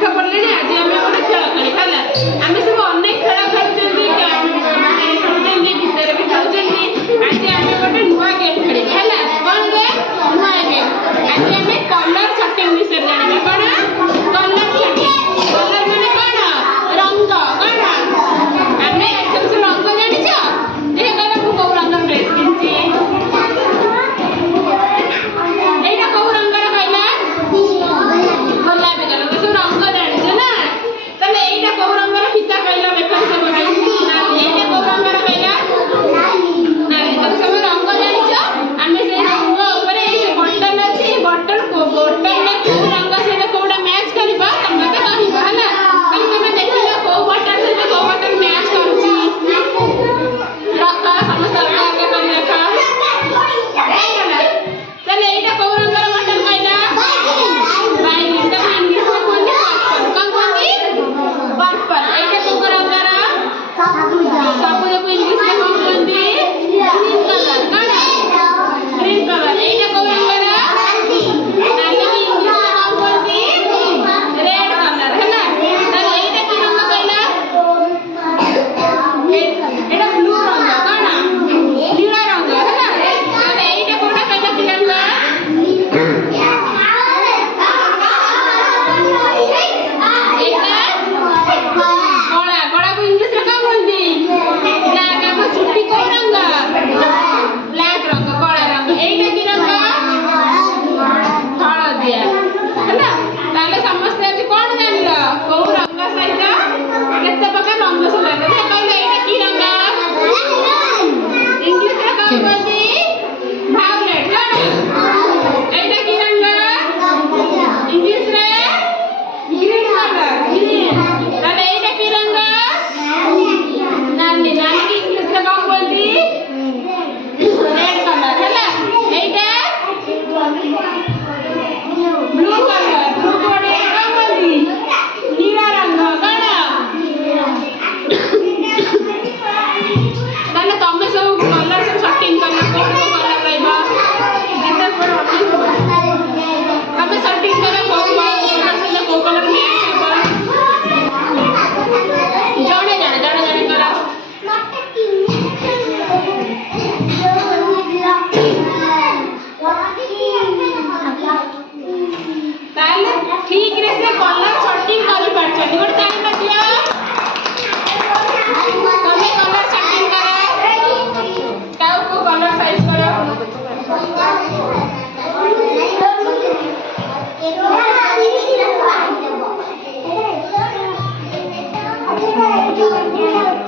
पाठ पढ़ले आज आम गोटे खेल खेल आम सब अनेक खेल खेलुँच भितर भी खेलुँच आज आम गोटे नुआ गेम खेल कौन रे नुआ गेम आज आम कलर सर्टिंग विषय जाना कौन कलर सर्टिंग कलर माने कौन रंग कौन आम सब रंग जानी देख कहला मु कौ रंग ड्रेस किनची एटा कौ रंग कहला गोलापी कलर सब रंग जानी ना तले एटा कौ रंग फीता कहला बेकर सब एटा कौ रंग कहला नाली तो सब रंग जानी आम से रंग ऊपर बटन अच्छी बटन में कौ रंग से कौटा मैच करबा तुम तो कहबा हला कल तुम देखला कौ बटन से कौ बटन मैच करूची रखा समस्त आगे कर देखा चल एटा कौ रंग बटन कहला बाई तो इंग्लिश में कोनी कौन कोनी पर्पल एटा कौ रंग सबुज को इंग्लिश में कौन कोनी ग्रीन कलर कौन ग्रीन कलर एटा कौ रंग नाली को इंग्लिश में कौन कोनी रेड कलर है ना तले एटा की रंग कहला एटा ब्लू रंग कौन नीला रंग है ना तले एटा कोटा कहला की रंग कला कला को इंग्लिश में कौन बोलती ब्लैक हम छुट्टी को रंग ब्लैक रंग कला रंग एटा की रंग हलदिया है ना ताले समस्त आज कौन जानलो को रंग सहित केते प्रकार रंग सब लागो दे कहले एटा की रंग इंग्लिश में कौन बोलती वायलेट कौन एटा की रंग इंग्लिश में ग्रीन कलर ग्रीन ताले एटा की रंग नाली नाली की इंग्लिश में कौन बोलती रेड कलर है ना एटा ब्लू कलर ब्लू कोड कौन बोलती नीला रंग कौन ताले तमे सब कलर सब सेटिंग करना कोन को कलर रहबा जेता पर तमे सेटिंग करा को कलर से को कलर मैच हेबा जणे जणे करा ताले ठीक रे से कलर सेटिंग करि पाछनी गोटे टाइम बतिया तमे कलर सेटिंग करा काउ को कलर साइज करा Thank you.